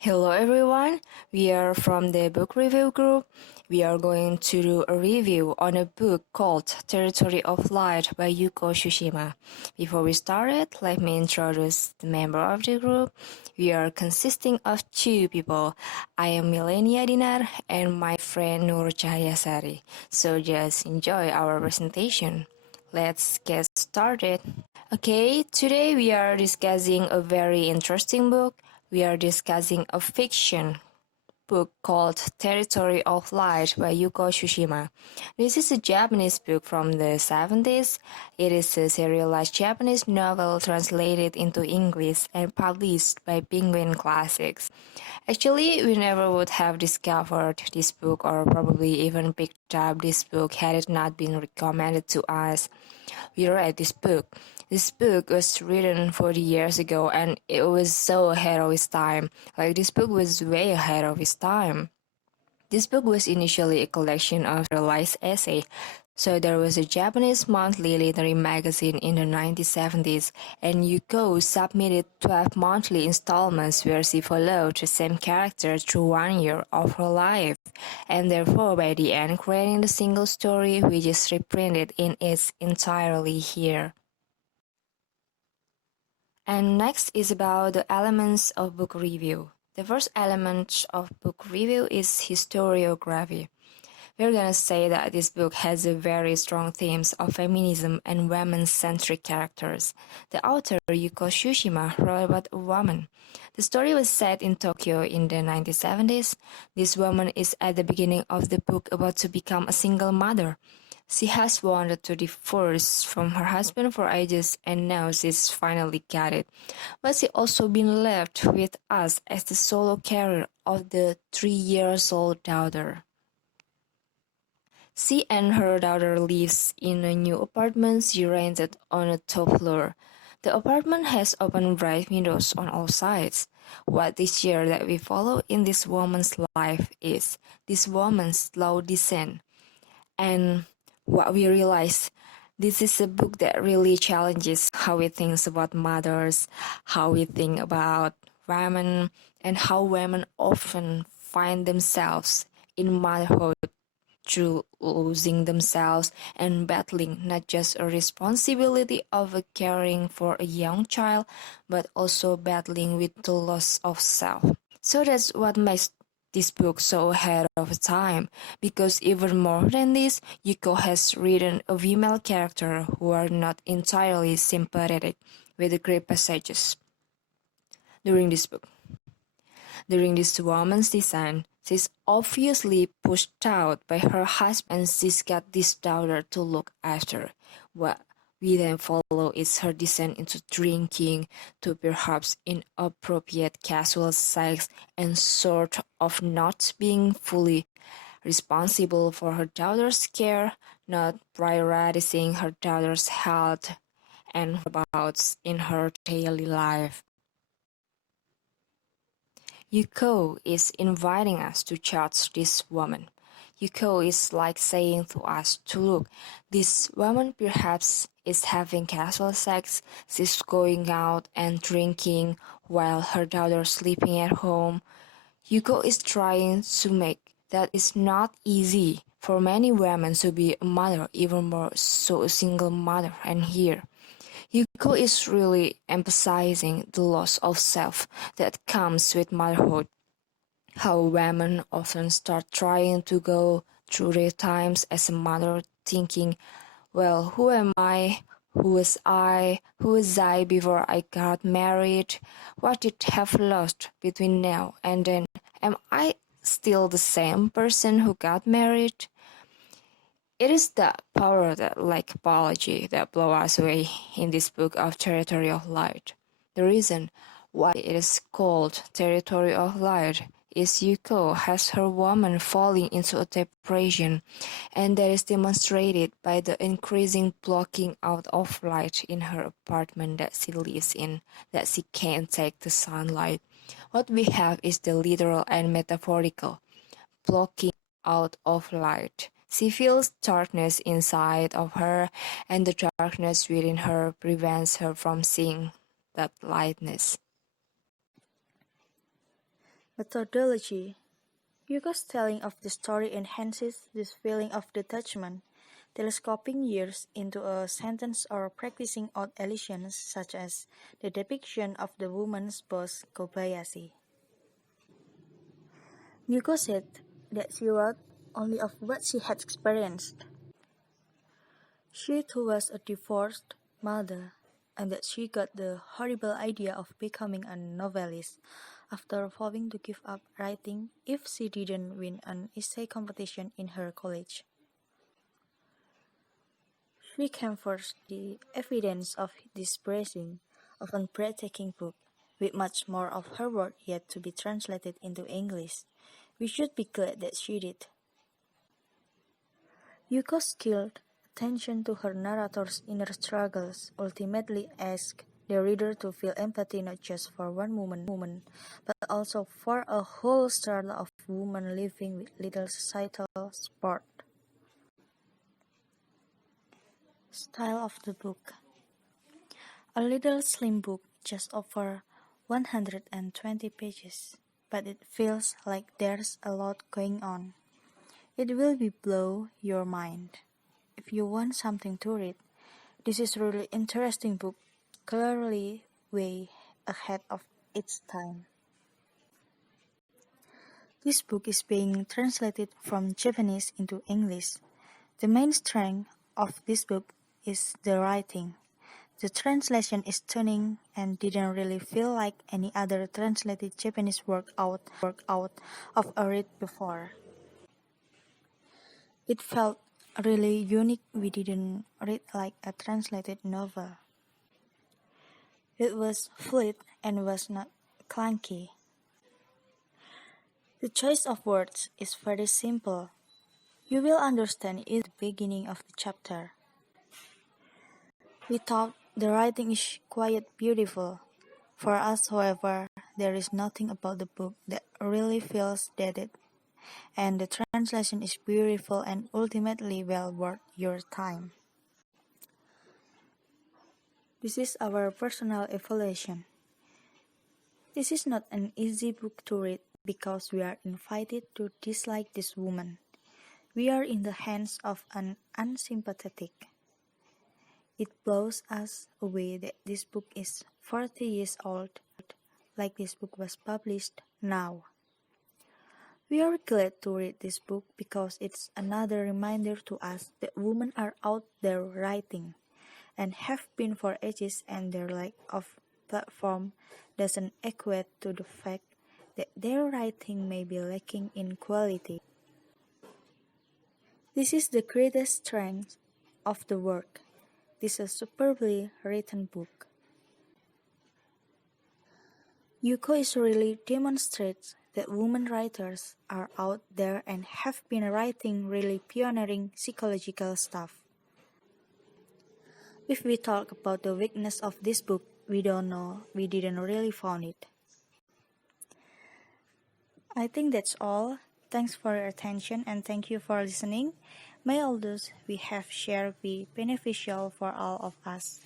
Hello everyone, we are from the book review group. We are going to do a review on a book called Territory of Light by Yuko Tsushima. Before we start it, let me introduce the member of the group. We are consisting of two people. I am Milenia Dinar and my friend Nur Cahaya Sari. So just enjoy our presentation. Let's get started. Okay, today we are discussing a very interesting book. We are discussing a fiction book called Territory of Light by Yuko Tsushima. This is a Japanese book from the 70s. It is a serialized Japanese novel translated into English and published by Penguin Classics. Actually, we never would have discovered this book or probably even picked up this book had it not been recommended to us. We read this book. This book was written 40 years ago and it was so ahead of its time. Like, this book was way ahead of its time. This book was initially a collection of realized essays. So there was a Japanese monthly literary magazine in the 1970s, and Yuko submitted 12 monthly installments where she followed the same character through 1 year of her life, and therefore by the end creating the single story which is reprinted in its entirety here. And next is about the elements of book review. The first element of book review is historiography. We're gonna say that this book has a very strong themes of feminism and women-centric characters. The author, Yuko Tsushima, wrote about a woman. The story was set in Tokyo in the 1970s. This woman is at the beginning of the book about to become a single mother. She has wanted to divorce from her husband for ages and now she's finally got it. But she also been left with us as the solo carer of the 3-year-old daughter. She and her daughter lives in a new apartment she rented on a top floor. The apartment has open bright windows on all sides. What this year that we follow in this woman's life is this woman's slow descent. And what we realize, this is a book that really challenges how we think about mothers, how we think about women, and how women often find themselves in motherhood through losing themselves and battling not just a responsibility of caring for a young child, but also battling with the loss of self. So that's what makes this book so ahead of time, because even more than this, Yuko has written a female character who are not entirely sympathetic with the great passages during this book. During this woman's descent, she's obviously pushed out by her husband and she's got this daughter to look after. What we then follow is her descent into drinking, to perhaps inappropriate casual sex, and sort of not being fully responsible for her daughter's care, not prioritizing her daughter's health and whereabouts in her daily life. Yuko is inviting us to judge this woman. Yuko is like saying to us to look, this woman perhaps is having casual sex, she's going out and drinking while her daughter is sleeping at home. Yuko is trying to make that it's not easy for many women to be a mother, even more so a single mother, and here. Yuko is really emphasizing the loss of self that comes with motherhood. How women often start trying to go through their times as a mother thinking, well, who am I? Who was I? Who was I before I got married? What did I have lost between now and then? Am I still the same person who got married? It is the power that, like apology, that blow us away in this book of Territory of Light. The reason why it is called Territory of Light is Yuko has her woman falling into a depression, and that is demonstrated by the increasing blocking out of light in her apartment that she lives in, that she can't take the sunlight. What we have is the literal and metaphorical blocking out of light. She feels darkness inside of her, and the darkness within her prevents her from seeing that lightness. Methodology. Yuko's telling of the story enhances this feeling of detachment, telescoping years into a sentence or practicing odd allusions such as the depiction of the woman's boss Kobayashi. Yuko said that she wrote only of what she had experienced. She too was a divorced mother, and that she got the horrible idea of becoming a novelist after vowing to give up writing if she didn't win an essay competition in her college. She canvassed the evidence of this bracing, often breathtaking book, with much more of her work yet to be translated into English. We should be glad that she did. Yuko's skilled attention to her narrator's inner struggles ultimately asks the reader to feel empathy not just for one woman, but also for a whole strata of women living with little societal support. Style of the book. A little slim book, just over 120 pages, but it feels like there's a lot going on. It will blow your mind. If you want something to read, this is a really interesting book, clearly way ahead of its time. This book is being translated from Japanese into English. The main strength of this book is the writing. The translation is stunning and didn't really feel like any other translated Japanese work out of a read before. It felt really unique. We didn't read like a translated novel. It was fluid and was not clunky. The choice of words is very simple. You will understand it at the beginning of the chapter. We thought the writing is quite beautiful. For us, however, there is nothing about the book that really feels dated, and the translation is beautiful and ultimately well worth your time. This is our personal evaluation. This is not an easy book to read because we are invited to dislike this woman. We are in the hands of an unsympathetic. It blows us away that this book is 40 years old, like this book was published now. We are glad to read this book because it's another reminder to us that women are out there writing and have been for ages, and their lack of platform doesn't equate to the fact that their writing may be lacking in quality. This is the greatest strength of the work. This is a superbly written book. Yuko is really demonstrates that women writers are out there and have been writing really pioneering psychological stuff. If we talk about the weakness of this book, we don't know, we didn't really found it. I think that's all. Thanks for your attention and thank you for listening. May all those we have shared be beneficial for all of us.